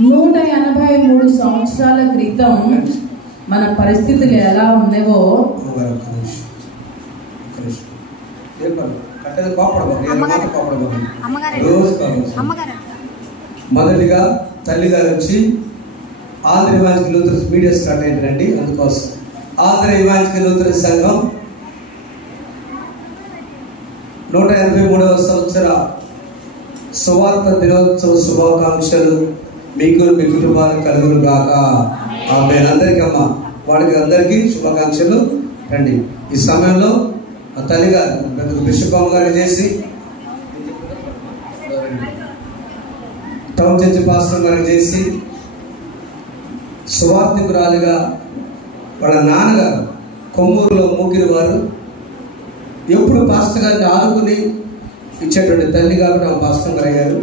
183 సంవత్సరాల క్రితం మన పరిస్థితులు ఎలా ఉన్నావో మొదటిగా తల్లిగారు వచ్చి Andhra evangelical Lutheran media start అయిందండి. అందుకోసం ఆంధ్ర ఇవాంజలికల్ లూథరన్ సంఘం 183వ సంవత్సర సువార్త దినోత్సవ శుభాకాంక్షలు మీకు మీ కుటుంబాలకు కలుగును గాక. ఆమేన్. అందరికీ అమ్మ వాడికి అందరికీ శుభాకాంక్షలు. రండి. ఈ సమయంలో ఆ తల్లిగారు బిషప్ గారు చేసి టౌన్ చర్చి పాస్టర్ గారు చేసి సువార్థికురాలిగా వాళ్ళ నాన్నగారు కొమ్మూరులో మూకిరి వారు ఎప్పుడు పాస్టర్ గారిని ఆదుకుని ఇచ్చేటువంటి తల్లి కాబట్టి ఆమె పాస్టర్ గారు అయ్యారు.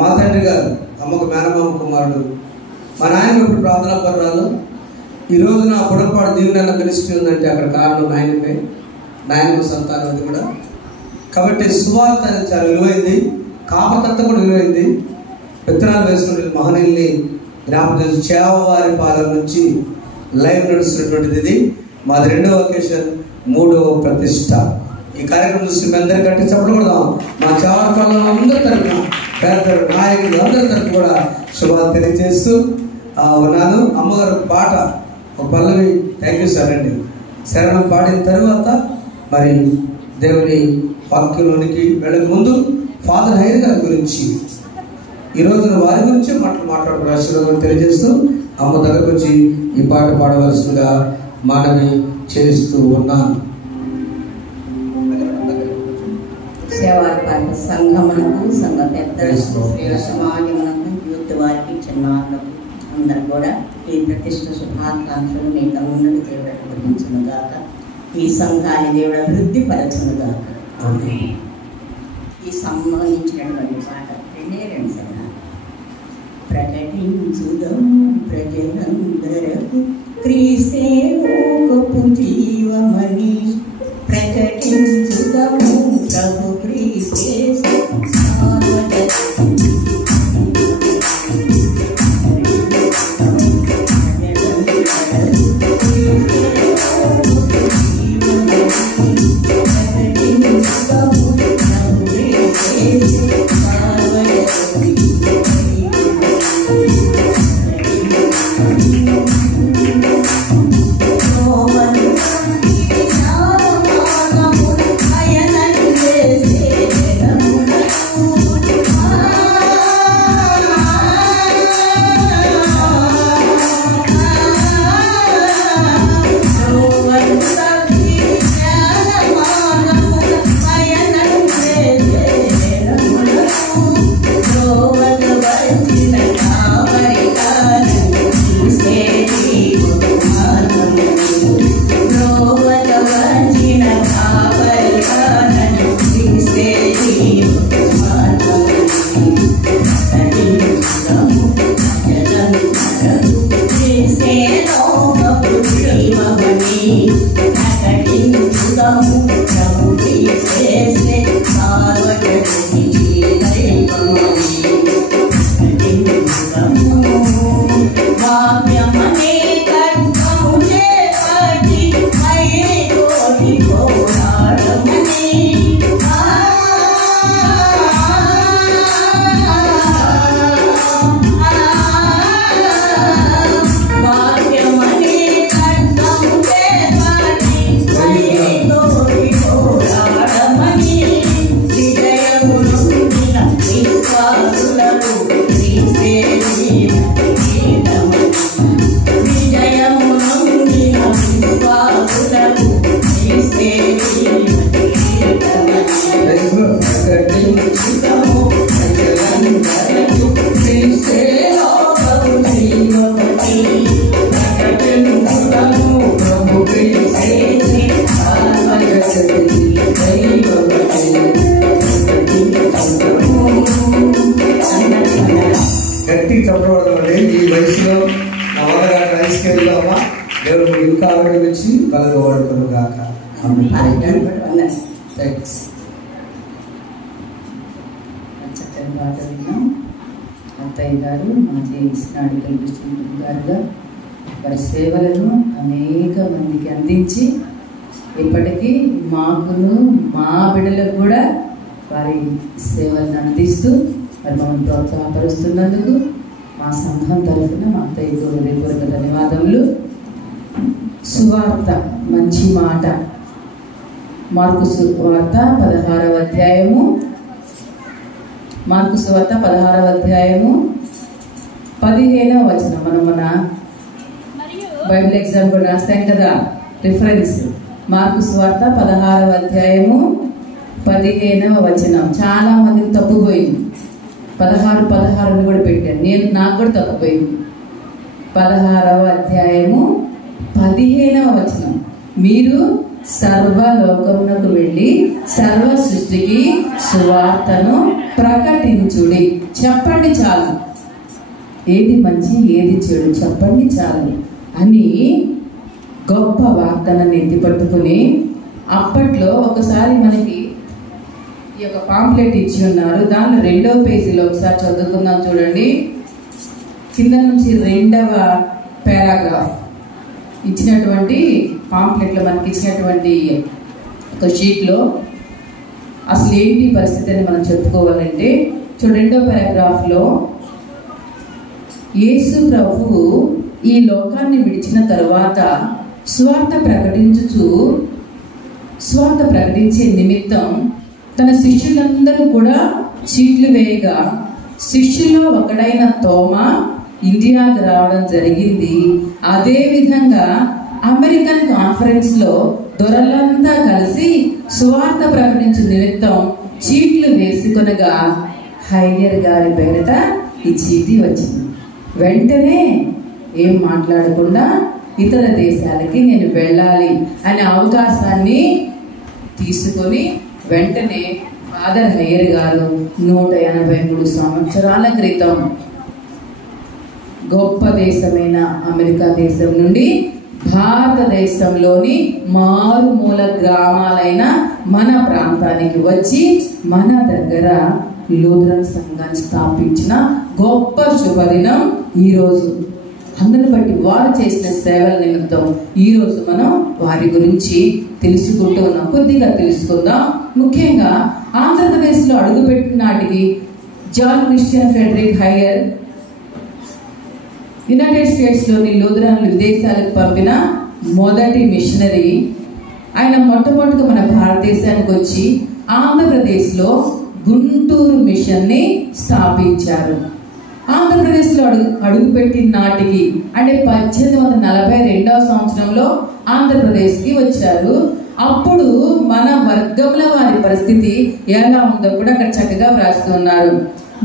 మా తండ్రి గారు అమ్మకు మేనమామ కుమారుడు. మా నాయన ఇప్పుడు ప్రార్థనా పర్వాలు. ఈ రోజు నా పొడపాటు దీవెన మినిస్ట్రీ ఉందంటే అక్కడ కారణం నాయనమే, నాయనమ్మ సంతానం అది కూడా. కాబట్టి సువార్త చాలా విలువైంది, కాపతత్త కూడా విలువైంది. విత్తనాలు వేసుకునే మహనీయుల్ని జ్ఞాపకం చేవవారి పాలన నుంచి లైవ్ నడుస్తున్నటువంటిది ఇది. మాది 2వ ఒకేషన్, 3వ ప్రతిష్ట. ఈ కార్యక్రమం చూసి మీ అందరికీ గట్టి చప్పట్లు కొడదాం. మా చేవవారి పాలన అందరి తరఫున పేద నాయకులు అందరి తరఫున కూడా శుభాలు తెలియజేస్తూ ఉన్నాను. అమ్మగారు పాట ఒక పల్లవి. థ్యాంక్ యూ సార్ అండి. శరణం పాడిన తర్వాత మరి దేవుని వాక్యంలోనికి వెళ్ళక ముందు ఫాదర్ హైర్ గారి గురించి ఈ రోజున వారి గురించి మాట్లాడుకున్న ఆశీర్వాదం తెలియజేస్తూ అమ్మ దగ్గరకు వచ్చి ఈ పాట పాడవలసిందిగా మనవి చేస్తూ ఉన్నాను. సేవార్పణ సంఘములకు, సంఘ పెద్దలకు, సమాజములకు, యూత్ వారికి, చిన్నారులకు అందరూ కూడా ఈ ప్రతిష్ట శుభాకాంక్షలు మీకు అందరూ దేవుడు గురించును గాక. ఈ సంఘాన్ని దేవుడు అభివృద్ధి పరచును గాక. ఈ సంబంధించినటువంటి పాట 2 సంఘాలు. ప్రకటించుదం ప్రజలందరకు క్రీస్తే లోకపు జీవమని, ప్రకటించుదము ప్రభు క్రీస్తే గట్టి చెప్పబడతామండి. ఈ వయసులో నవలగా రైస్కెళ్ళి అమ్మ దేవుడు ఇంకా ఆరోగ్యం బాగా వాడుకోను కాక. చక్కని పాట విన్నాం. అత్తయ్య గారు మాజీ నాడికల్ కృష్ణ గారుగా వారి సేవలను అనేక మందికి అందించి ఇప్పటికీ మాకును మా బిడ్డలకు కూడా వారి సేవలను అందిస్తూ మరి మమ్మల్ని ప్రోత్సాహపరుస్తున్నందుకు మా సంఘం తరఫున మా అత్తయ్యకు హృదయపూర్వక ధన్యవాదములు. సువార్త మంచి మాట. మార్కు సువార్త 16వ అధ్యాయము 15వ వచనం. మనం మన బైబిల్ ఎగ్జామ్ కూడా రాస్తాం కదా, రిఫరెన్స్ మార్కు సువార్త 16వ అధ్యాయము 15వ వచనం. చాలా మందికి తప్పుపోయింది. 16 కూడా పెట్టాను, నాకు కూడా తప్పుపోయింది. 16వ అధ్యాయము 15వ వచనం. మీరు సర్వలోకమునకు వెళ్ళి సర్వ సృష్టికి సువార్తను ప్రకటించుడి. చెప్పండి చాలు, ఏది మంచి ఏది చెడు చెప్పండి చాలు అని గొప్ప వాగ్దానాన్ని ఎత్తిపట్టుకుని, అప్పట్లో ఒకసారి మనకి ఈ యొక్క పాంప్లెట్ ఇచ్చి ఉన్నారు. దానిలో 2వ పేజీలో ఒకసారి చదువుకుందాం చూడండి. కింద నుంచి 2వ పారాగ్రాఫ్ ఇచ్చినటువంటి పాంప్లెట్లో మనకి ఇచ్చినటువంటి ఒక షీట్లో అసలు ఏంటి పరిస్థితి అని మనం చెప్పుకోవాలంటే, చూడండి 2వ పారాగ్రాఫ్లో యేసు ప్రభువు ఈ లోకాన్ని విడిచిన తరువాత స్వార్థ ప్రకటించే నిమిత్తం తన శిష్యులందరూ కూడా చీట్లు వేయగా శిష్యుల్లో ఒకడైన తోమా ఇండియాకు రావడం జరిగింది. అదే విధంగా అమెరికన్ కాన్ఫరెన్స్ లో దొరలంతా కలిసి సువార్త ప్రకటించే నిమిత్తం చీట్లు వేసుకొనగా హయ్యర్ గారి పేరిట ఈ చీటీ వచ్చింది. వెంటనే ఏం మాట్లాడకుండా ఇతర దేశాలకి నేను వెళ్ళాలి అనే అవకాశాన్ని తీసుకొని వెంటనే ఫాదర్ హయ్యర్ గారు 183 సంవత్సరాల క్రితం గొప్ప దేశమైన అమెరికా దేశం నుండి భారతదేశంలోని మారుమూల గ్రామాలైన మన ప్రాంతానికి వచ్చి మన దగ్గర లూథరన్ సంఘాన్ని స్థాపించిన గొప్ప శుభదినం ఈరోజు. అందుని బట్టి వారు చేసిన సేవల నిమిత్తం ఈరోజు మనం వారి గురించి తెలుసుకుంటూ ఉన్నాం. కొద్దిగా తెలుసుకుందాం. ముఖ్యంగా ఆంధ్రప్రదేశ్లో అడుగుపెట్టిన నాటికి John Christian Frederick Heyer United స్టేట్స్లోని లూథరన్లు విదేశాలకు పంపిన మొదటి మిషనరీ. ఆయన మొట్టమొదటిగా మన భారతదేశానికి వచ్చి ఆంధ్రప్రదేశ్లో గుంటూరు మిషన్ని స్థాపించారు. ఆంధ్రప్రదేశ్లో అడుగుపెట్టిన నాటికి అంటే 1842వ సంవత్సరంలో ఆంధ్రప్రదేశ్కి వచ్చారు. అప్పుడు మన వర్గంలో వారి పరిస్థితి ఎలా ఉందో కూడా అక్కడ చక్కగా వ్రాస్తున్నారు.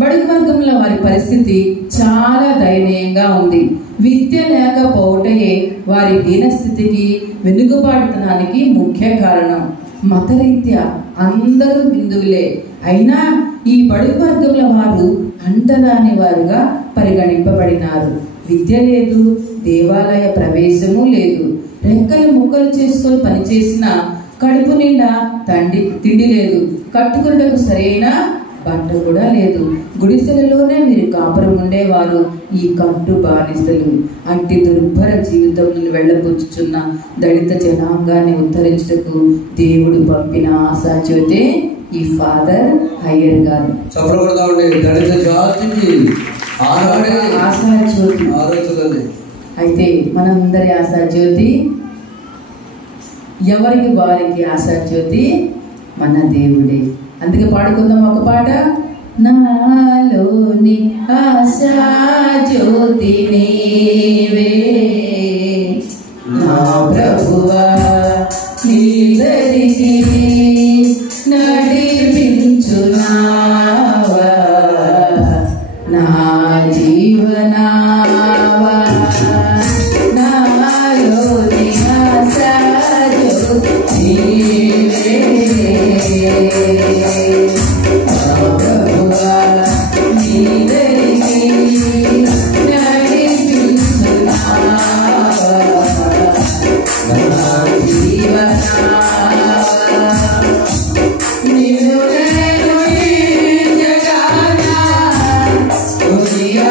బడుగు వర్గంలో వారి పరిస్థితి చాలా దయనీయంగా ఉంది. విద్య లేకపోవటయే వారి దీనస్థితికి వెనుకబాటుతనానికి ముఖ్య కారణం. మతరీత్యా అందరూ హిందువులే అయినా ఈ బడుగు వర్గంలో వారు అంటరాని వారుగా పరిగణింపబడినారు. విద్య లేదు, దేవాలయ ప్రవేశము లేదు, రెక్కలు ముక్కలు చేసుకొని పనిచేసిన కడుపు నిండా తిండి లేదు, కట్టుకున్నకు సరైన బట్ట కూడా లేదు. గుడిసెలలోనే మీరు కాపురం ఉండేవారు ఈ కట్టు బానిసలు. అట్టి దుర్భర జీవితం వెళ్ళబుచ్చుచున్న దళిత జనాంగాన్ని ఉద్ధరించుటకు దేవుడు పంపిన ఆశాజ్యోతే ఈ ఫాదర్ హయ్యర్ గారు. దళిత జాతికి ఆశాజ్యోతి. అయితే మనందరి ఆశాజ్యోతి ఎవరికి వారికి ఆశాజ్యోతి మన దేవుడే. అందుకే పాడుకుందాం ఒక పాట. నాలోని ఆశాజ్యోతి నీవే నా ప్రభువా, నీదరికి నడిపించునావా నా జీవనావా. నాలోని ఆశాజ్యోతి నీవే Yeah.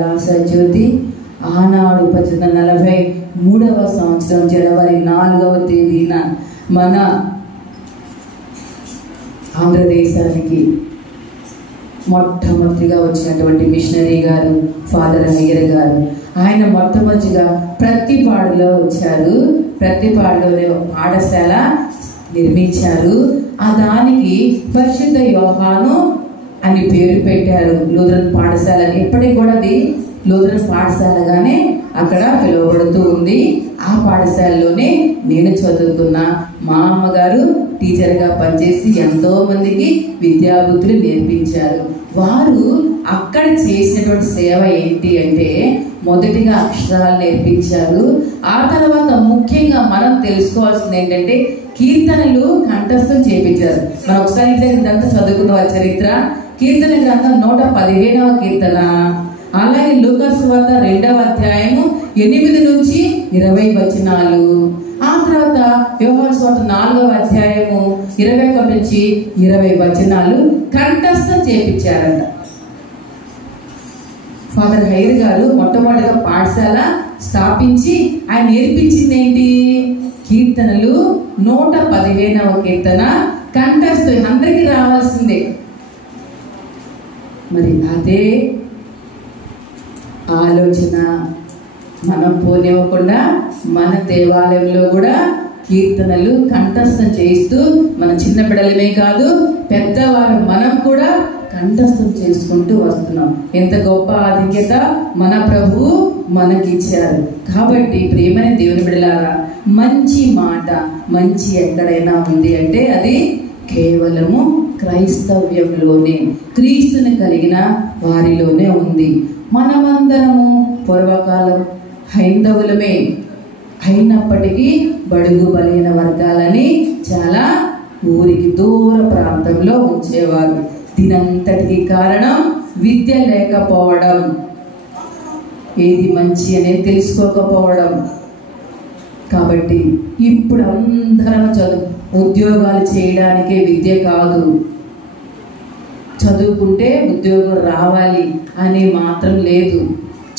కైలాస జ్యోతి ఆనాడు 1843 సంవత్సరం జనవరి 4వ తేదీన మన ఆంధ్రదేశానికి మొట్టమొదటిగా వచ్చినటువంటి మిషనరీ గారు ఫాదర్ అయ్యర్ గారు. ఆయన మొట్టమొదటిగా ప్రత్తిపాడులో వచ్చారు. ప్రత్తిపాడులోనే పాఠశాల నిర్మించారు. ఆ దానికి పరిశుద్ధ యోహాను అని పేరు పెట్టారు. లూథరన్ పాఠశాల ఎప్పటికి కూడా అది లూథరన్ పాఠశాలగానే అక్కడ పిలువబడుతూ ఉంది. ఆ పాఠశాలలోనే నేను చదువుకున్నా. మా అమ్మగారు టీచర్గా పనిచేసి ఎంతో మందికి విద్యాబుద్ధులు నేర్పించారు. వారు అక్కడ చేసినటువంటి సేవ ఏంటి అంటే మొదటిగా అక్షరాలు నేర్పించారు. ఆ తర్వాత ముఖ్యంగా మనం తెలుసుకోవాల్సింది ఏంటంటే కీర్తనలు కంఠస్థం చేపించారు. మనం ఒకసారి ఇదంతా చదువుకున్న చరిత్ర. కీర్తన గ్రంథం 115వ కీర్తన, అలాగే లూకా సువార్త 2వ అధ్యాయము 8 నుంచి 20 వచనాలు, ఆ తర్వాత యోహాను సువార్త 4వ అధ్యాయము 21 నుంచి 20 వచనాలు కంఠస్థం చేపించారంట. ఫాదర్ హైర్ గారు మొట్టమొదటిగా పాఠశాల స్థాపించి ఆయన నేర్పించింది ఏంటి? కీర్తనలు 115వ కీర్తన కంఠస్థం అందరికీ రావాల్సిందే. మరి అదే ఆలోచన మనం పోనివ్వకుండా మన దేవాలయంలో కూడా కీర్తనలు కంఠస్థం చేస్తూ మన చిన్న బిడ్డలమే కాదు పెద్దవారు మనం కూడా కంఠస్థం చేసుకుంటూ వస్తున్నాం. ఎంత గొప్ప ఆధిక్యత మన ప్రభు మనకిచ్చారు. కాబట్టి ప్రేమని దేవుని బిడ్డలారా, మంచి మాట మంచి ఎక్కడైనా ఉంది అంటే అది కేవలము క్రైస్తవ్యంలోనే, క్రీస్తుని కలిగిన వారిలోనే ఉంది. మనమందరము పూర్వకాలం హైందవులమే అయినప్పటికీ బడుగు బలైన వర్గాలని చాలా ఊరికి దూర ప్రాంతంలో ఉంచేవారు. దీనంతటికి కారణం విద్య లేకపోవడం, ఏది మంచి అనేది తెలుసుకోకపోవడం. కాబట్టి ఇప్పుడు అందరం ఉద్యోగాలు చేయడానికే విద్య కాదు, చదువుకుంటే ఉద్యోగం రావాలి అని మాత్రం లేదు.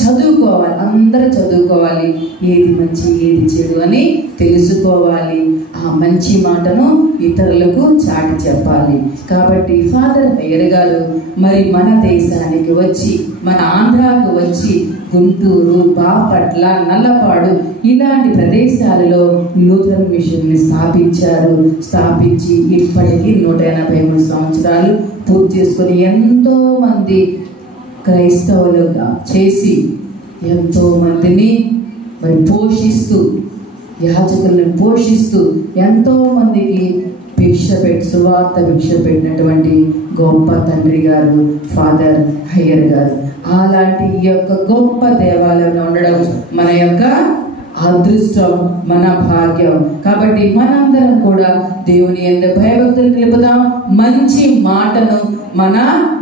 చదువుకోవాలి, అందరూ చదువుకోవాలి, ఏది మంచి ఏది చెడు అని తెలుసుకోవాలి. ఆ మంచి మాటను ఇతరులకు చాటి చెప్పాలి. కాబట్టి ఫాదర్ హైర్ గారు మరి మన దేశానికి వచ్చి, మన ఆంధ్రాకు వచ్చి గుంటూరు, బాపట్ల, నల్లపాడు ఇలాంటి ప్రదేశాలలో లూథరన్ మిషన్ ని స్థాపించి ఇప్పటికీ 183 సంవత్సరాలు పూర్తి చేసుకుని ఎంతో మంది క్రైస్తవులుగా చేసి ఎంతో మందిని మరి పోషిస్తూ, యాజకులను పోషిస్తూ ఎంతో మందికి సువార్త భిక్ష పెట్టినటువంటి గొప్ప తండ్రి గారు ఫాదర్ హైర్ గారు. అలాంటి ఈ యొక్క గొప్ప దేవాలయంలో ఉండడం మన యొక్క అదృష్టం, మన భాగ్యం. కాబట్టి మనందరం కూడా దేవుని యందు భయభక్తులు నిలుపుదాం. మంచి మాటను మన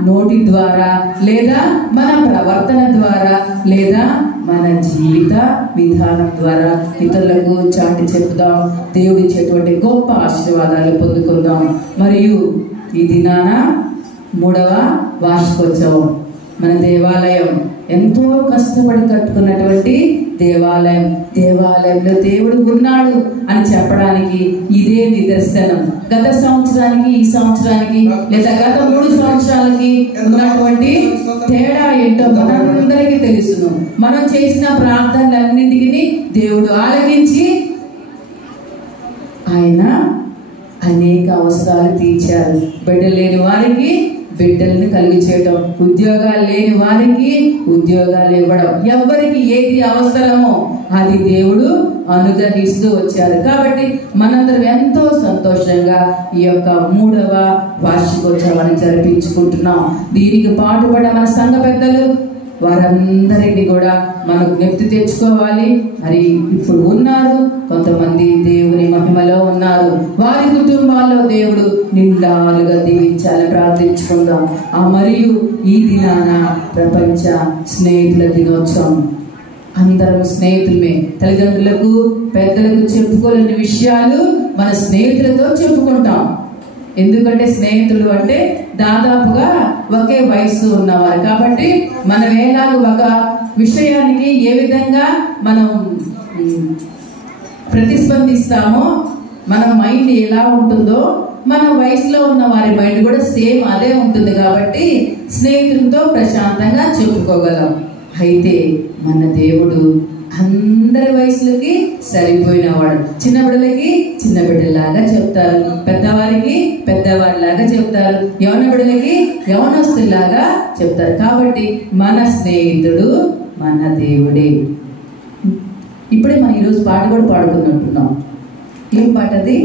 నోటి ద్వారా లేదా మన ప్రవర్తన ద్వారా లేదా మన జీవిత విధానం ద్వారా ఇతరులకు చాటి చెప్పుదాం. దేవుడి ఇచ్చేటువంటి గొప్ప ఆశీర్వాదాలు పొందుకుందాం. మరియు ఈ దినాన 3వ వార్షికోత్సవం. మన దేవాలయం ఎంతో కష్టపడి కట్టుకున్నటువంటి దేవాలయంలో దేవుడు ఉన్నాడు అని చెప్పడానికి ఇదే నిదర్శనం. గత సంవత్సరానికి ఈ సంవత్సరానికి లేదా గత 3 సంవత్సరాలకి ఉన్నటువంటి తేడా ఏంటో మనందరికీ తెలుసును. మనం చేసిన ప్రార్థనలన్నింటికి దేవుడు ఆలకించి ఆయన అనేక అవసరాలు తీర్చారు. బిడ్డలు లేని వారికి బిడ్డలను కలిగి చేయడం, ఉద్యోగాలు లేని వారికి ఉద్యోగాలు ఇవ్వడం, ఎవరికి ఏది అవసరమో అది దేవుడు అనుగ్రహిస్తూ వచ్చారు. కాబట్టి మనందరం ఎంతో సంతోషంగా ఈ యొక్క 3వ వార్షికోత్సవాన్ని జరిపించుకుంటున్నాం. దీనికి పాటుపడ్డ మన సంఘ పెద్దలు వారందరికీ కూడా మనకు జ్ఞప్తి తెచ్చుకోవాలి. మరి ఇప్పుడు ఉన్నారు, కొంతమంది దేవుని మహిమలో ఉన్నారు. వారి కుటుంబాల్లో దేవుడు నిండాలుగా దీవించాలని ప్రార్థించుకుందాం. మరియు ఈ దినాన ప్రపంచ స్నేహితుల దినోత్సవం. అందరం స్నేహితులమే. తల్లిదండ్రులకు పెద్దలకు చెప్పుకోలేని విషయాలు మన స్నేహితులతో చెప్పుకుంటాం. ఎందుకంటే స్నేహితులు అంటే దాదాపుగా ఒకే వయసు ఉన్నవారు. కాబట్టి మనం ఎలాగ ఒక విషయానికి ఏ విధంగా మనం ప్రతిస్పందిస్తామో, మన మైండ్ ఎలా ఉంటుందో మన వయసులో ఉన్న వారి మైండ్ కూడా సేమ్ అదే ఉంటుంది. కాబట్టి స్నేహితులతో ప్రశాంతంగా చెప్పుకోగలం. అయితే మన దేవుడు అందరి వయసులకి సరిపోయినవాడు. చిన్న బిడ్డలకి చిన్న బిడ్డలాగా చెప్తారు, పెద్దవారికి పెద్దవారిలాగా చెప్తారు, యవన బిడ్డలకి యవనస్తులాగా చెప్తారు. కాబట్టి మన స్నేహితుడు మన దేవుడే. ఇప్పుడే మనం ఈరోజు పాట కూడా పాడుకున్నట్టున్నాం. ఏం పాట అది?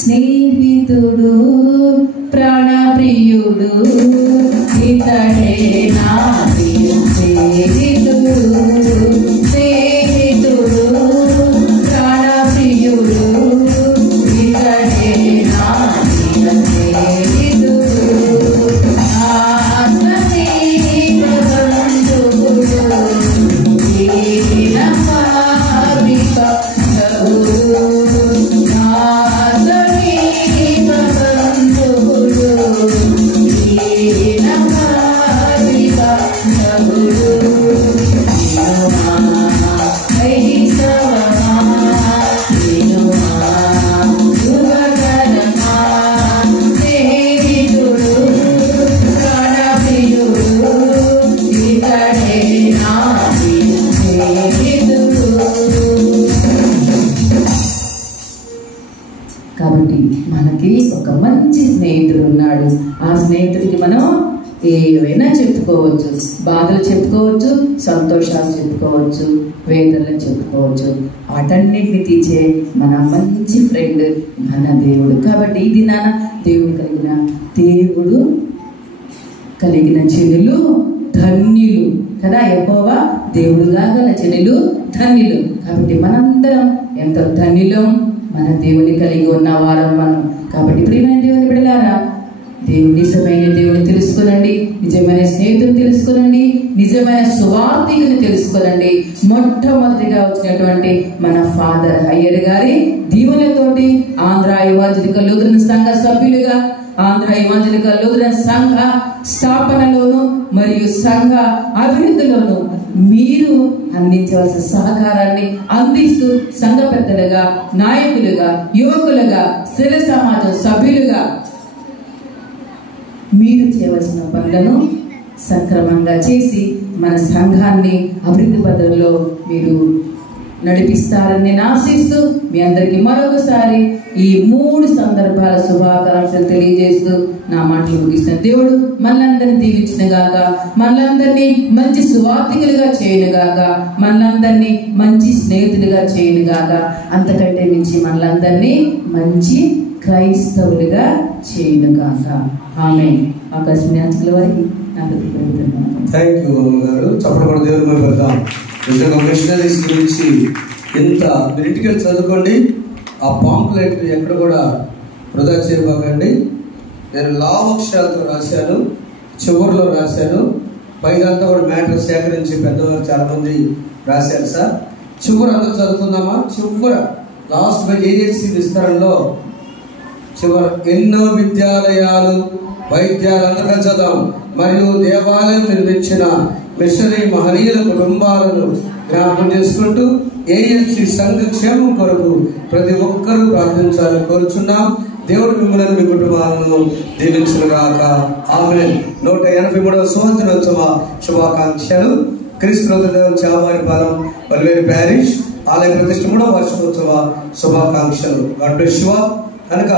స్నేహితుడు ప్రాణప్రియుడు ఇతడే నా స్నేహితుడు, స్నేహితుడు ప్రాణప్రియుడు ఇతడే నా స్నేహితుడు, కాబట్టి మనకి ఒక మంచి స్నేహితుడు ఉన్నాడు. ఆ స్నేహితుడికి మనం ఏవైనా చెప్పుకోవచ్చు, బాధలు చెప్పుకోవచ్చు, సంతోషాలు చెప్పుకోవచ్చు, వేదనలు చెప్పుకోవచ్చు. వాటన్నిటిని తీర్చే మన మంచి ఫ్రెండ్ మన దేవుడు. కాబట్టి ఈ దినాన దేవుడు కలిగిన జనులు ధన్యులు కదా. యెహోవా దేవుడుగా గల జనులు ధన్యులు. కాబట్టి మనందరం ఎంతో ధన్యులం, మన దేవుని కలిగి ఉన్న వారం మనం. కాబట్టి ప్రియమైన దేవుని బిడ్డలారా, నిజమైన దేవుని తెలుసుకోనండి, నిజమైన స్నేహితుని తెలుసుకోనండి, నిజమైన సువార్థికుని తెలుసుకోనండి. మొట్టమొదటిగా వచ్చినటువంటి మన ఫాదర్ అయ్యర్ గారి దీవులతోటి ఆంధ్ర ఇవాంజలికల్ లూథరన్ సంఘ సభ్యులుగా, ఆంధ్ర ఇవాంజలికల్ లూథరన్ సంఘ స్థాపనలోను మరియు సంఘ అభివృద్ధిలోను మీరు అందించవలసిన సహకారాన్ని అందిస్తూ సంఘ పెద్దలుగా, నాయకులుగా, యువకులుగా, స్త్రీల సమాజం సభ్యులుగా మీరు చేయవలసిన పనులను సక్రమంగా చేసి మన సంఘాన్ని అభివృద్ధి పదంలో మీరు నడిపిస్తారని నేను ఆశిస్తూ మీ అందరికీ మరొకసారి ఈ 3 సందర్భాల శుభాకాంక్షలు తెలియజేస్తూ నా మాటలు ముగిస్తాను. దేవుడు మనలందరినీ దీవించిన గాక, మనలందరినీ మంచి సువార్థికులుగా చేయను గాక, మనలందరినీ మంచి స్నేహితులుగా చేయను గాక, అంతకంటే మించి మనలందరినీ మంచి క్రైస్తవులుగా చేయను గాక. ఆమేన్. ఆకాశం యాచకుల వారికి నా ప్రతిపెడుతున్నాను. థ్యాంక్ యూ గారు. చప్పటి దేవుడు మేము పెడతాం. నిజంగా మిషనరీస్ గురించి ఎంత మీరు ఇంటికి వెళ్ళి చదువుకోండి. ఆ పాంప్లెట్ ఎక్కడ కూడా వృధా చేయబాకండి. నేను లావక్షాలతో రాశాను, చివరిలో రాశాను, పైదంతా కూడా మ్యాటర్ సేకరించి పెద్దవారు చాలామంది రాశారు సార్. చివరి అందరూ చదువుకుందామా? చివర లాస్ట్ పేజ్ ఏజెన్సీ విస్తరణలో చివరి ఎన్నో విద్యాలయాలు, వైద్యాలు అందరికీ చదువు మరియు దేవాలయం నిర్మించిన మిషనరీ మహనీయుల కుటుంబాలను జ్ఞాపకం చేసుకుంటూ ఏఎన్సి సంఘ క్షేమం కొరకు ప్రతి ఒక్కరూ ప్రార్థించాలని కోరుచున్నాం. దేవుడు మిమ్మల్ని మీ కుటుంబాలను దీవించుగాక. ఆమేన్. 183వ సంవత్సరోత్సవ శుభాకాంక్షలు. క్రీస్తు చామారిపాలెం వల్వేరి ప్యారిష్ ఆలయ ప్రతిష్ఠ 3వ వార్షికోత్సవ శుభాకాంక్షలు. God bless you all. కనుక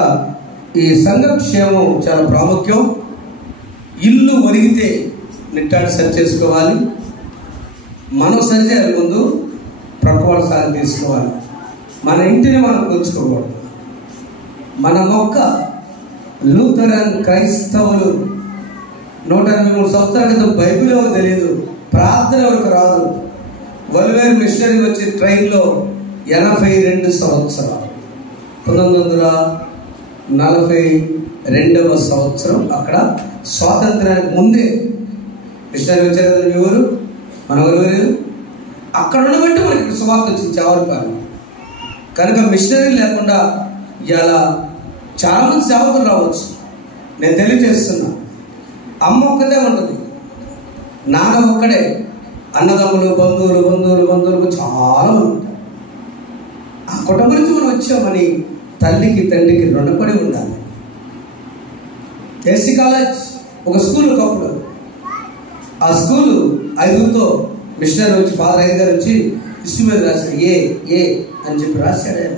ఈ సంఘ క్షేమం చాలా ప్రాముఖ్యం. ఇల్లు ఒరిగితే నిట్టాడు సరి చేసుకోవాలి. మనం సరి చేయాలి, ముందు ప్రక్కవాడు సారి తీసుకోవాలి. మన ఇంటిని మనం కూర్చుకోకూడదు. మన మొక్క లూథరన్ క్రైస్తవులు 183 సంవత్సరాల క్రితం బైబిల్ ఎవరు తెలియదు, ప్రార్థన ఎవరికి రాదు. వల్వేరు మిషనరీ వచ్చి ట్రైన్లో 82 సంవత్సరాలు, 1942వ సంవత్సరం అక్కడ స్వాతంత్రానికి ముందే మిషనరీ వచ్చారు కదా. మీ ఊరు మన ఊరు అక్కడ ఉండబట్టి మనకి సువార్త వచ్చింది చావరిపాలెం. కనుక మిషనరీ లేకుండా ఇలా చాలా మంది సేవకులు రావచ్చు. నేను తెలియజేస్తున్నా, అమ్మ ఒక్కదే ఉంటుంది, నాన్న ఒక్కడే, అన్నదమ్ములు బంధువులు చాలా మంది ఉంటారు. ఆ కుటుంబం నుంచి మనం వచ్చామని తల్లికి తండ్రికి రుణపడి ఉండాలి. ఎస్సీ కాలేజ్ ఒక స్కూల్ ఒకప్పుడు, ఆ స్కూలు 5తో మిషనరీ వచ్చి ఫాదర్ అయ్య గారు వచ్చి ఇష్ట మీద రాశాడు, ఏ అని చెప్పి రాశాడు ఆయన.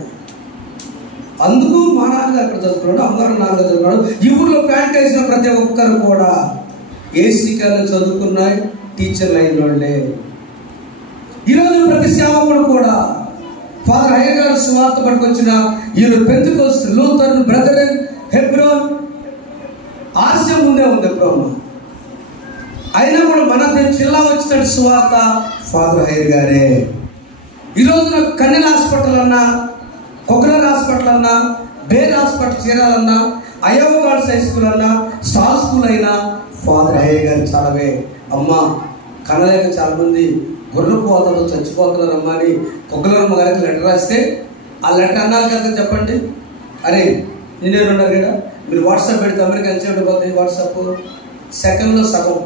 అందుకు మా నాన్నగారు అక్కడ చదువుకున్నాడు, అమ్మగారు నాన్నగారు చదువుకున్నాడు. ఈ ఊళ్ళో ప్యాంట్ వేసిన ప్రతి ఒక్కరు కూడా ఏసీ కాలేజ్ చదువుకున్న టీచర్లు అయిన వాళ్ళే. ఈరోజు ప్రతి సేవకుడు కూడా ఫాదర్ అయ్య గారు సువార్త పట్టుకొచ్చిన ఈరోజు పెంతెకోస్తు, లూథరన్, బ్రదరన్, హెబ్రోన్ ఆశయం ఉండే ఉంది ఎప్పుడో. అయినా కూడా మన జిల్లా వచ్చిన సువార్త ఫాదర్ అయ్య గారే. ఈరోజు నాకు కన్నెల హాస్పిటల్ అన్నా, కొకరాల హాస్పిటల్ అన్నా, బేర్ హాస్పిటల్ చేరాలన్నా, అయోవ గర్ల్స్ హై స్కూల్ అన్నా, స్టార్ స్కూల్ అయినా ఫాదర్ అయ్య గారు చాలావే. అమ్మ కనలేక చాలా మంది గొర్రె పోతలు చచ్చిపోతున్నారమ్మా అని కొక్కలమ్మ గారికి లెటర్ రాస్తే, ఆ లెటర్ అన్నారు కదా చెప్పండి. అరే ఇండియన్ ఉన్నారు కదా, మీరు వాట్సాప్ పెడితే అమెరికా ఎంత పోతుంది వాట్సాప్ సెకండ్లో సగం.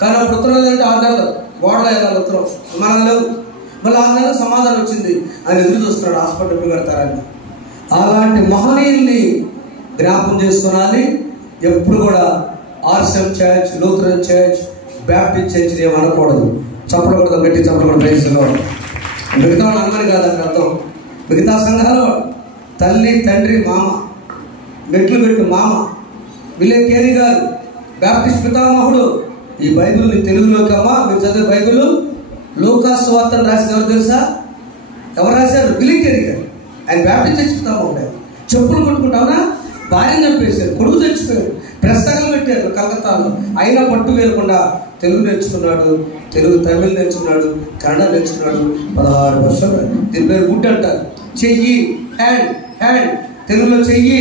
కానీ అప్పుడు ఉత్తరం అంటే 6 నెలలు వాడలో వెళ్ళాలి ఉత్తరం, మనం లేవు. మళ్ళీ 6 నెలలు సమాధానం వచ్చింది, ఆయన ఎదురు చూస్తున్నాడు హాస్పిటల్ ఎప్పుడు పెడతారని. అలాంటి మహనీయుల్ని జ్ఞాపకం చేసుకోవాలి. ఎప్పుడు కూడా RCM church, Lutheran church, Baptist church ఏమనకూడదు. చప్పడకూడదు, గట్టి చప్పడకూడదు. ప్రైజ్లో మిగతా వాళ్ళు అన్నది కాదు అక్కడ అర్థం. మిగతా సంఘాలు తల్లి, తండ్రి, మామ, మెట్లు పెట్టు మామ, విలే కేరి గారు బ్యాప్టిస్ట్ పితామహుడు. ఈ బైబిల్ని తెలుగులోకి అమ్మా మీరు చదివే బైబిల్ లూకా సువార్తను రాసిన ఎవరు తెలుసా? ఎవరు రాశారు? విలే కేరి గారు. ఆయన బ్యాప్టిస్ట్ చర్చ్ పితామహుడు. చెప్పులు కొట్టుకుంటావునా, భార్యను చంపేశారు, కొడుకు చచ్చిపోయారు, ప్రస్తకం పెట్టారు కలకత్తాలో. అయినా పట్టు వేయకుండా తెలుగు నేర్చుకున్నాడు, తెలుగు తమిళ్ నేర్చుకున్నాడు, కన్నడ నేర్చుకున్నాడు. 16 వర్షాలు. దీని పేరు వుడ్ అంటారు. చెయ్యి, హ్యాండ్, తెలుగులో చెయ్యి,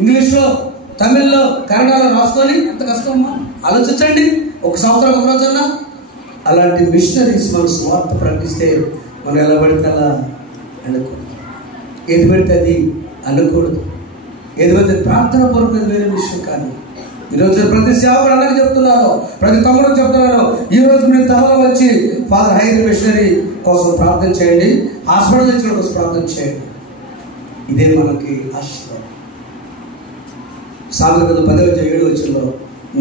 ఇంగ్లీష్లో, తమిళ్లో, కన్నడలో రాసుకొని ఎంత కష్టమమ్మా ఆలోచించండి. 1 సంవత్సరం 1 రోజన్నా. అలాంటి మిషనరీస్ మనం స్వార్థ ప్రకటిస్తే మనం ఎలా పడితే అలా అనుకోండి, ఏది పెడితే అది అనకూడదు. ఏదైతే ప్రార్థన పూర్వక వేరే విషయం. కానీ ఈరోజు ప్రతి సేవకుడు అందరికీ చెప్తున్నాను, ప్రతి తమ్ముడు చెప్తున్నాను, ఈరోజు మీరు తలలో వచ్చి ఫాదర్ హైర్ మిషనరీ కోసం ప్రార్థన చేయండి, హాస్పిటల్ తెచ్చిన కోసం ప్రార్థన చేయండి. ఇదే మనకి ఆశీర్వాదం. సామెతల 10:7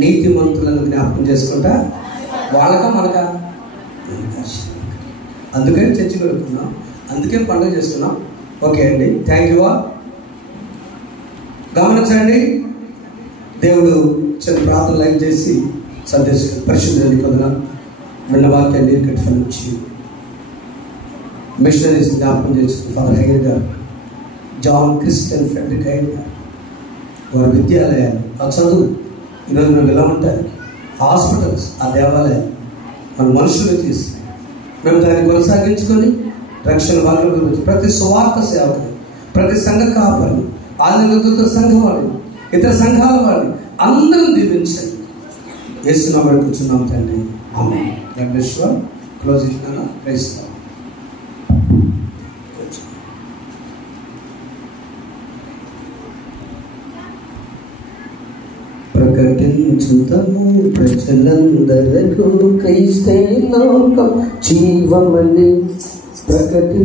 నీతిమంతులను జ్ఞాపకం చేసుకుంటా వాళ్ళక మనకా అందుకని చర్చి పెడుతున్నాం, అందుకే పండుగ చేస్తున్నాం. ఓకే అండి, థ్యాంక్ యూ ఆల్. గమనించండి, దేవుడు చిన్న ప్రార్థన లైక్ చేసి సందేశం పరిశుద్ధి పొందిన విన్న వాక్యాన్ని కట్టి ఫలించి మిషనరీస్ జ్ఞాపకం చేసిన ఫాదర్ హైర్ గారు, జాన్ క్రిస్టియన్ ఫ్రెడరిక్ హైర్ గారు, వారి విద్యాలయాలు, ఆ చదువు ఈరోజు మేము ఎలా ఉంటాయి, హాస్పిటల్స్, ఆ దేవాలయాలు మన మనుషులు తీసి మేము దాన్ని కొనసాగించుకొని రక్షణ భాగం గురించి ప్రతి స్వార్థ సేవకులు, ప్రతి సంఘ కాపరిని, ఆదిగత సంఘం వాడిని, ఇతర సంఘాల వాడిని అందరం దీవించండి. యేసునామములో కూర్చున్నాం తండ్రి, ఆమేన్. ధన్యవాదాలు. క్లోజ్ చేసినా ప్రైజ్. ప్రకటించుతము ప్రజలందరకు క్రీస్తే లోకం జీవమని ప్రకటి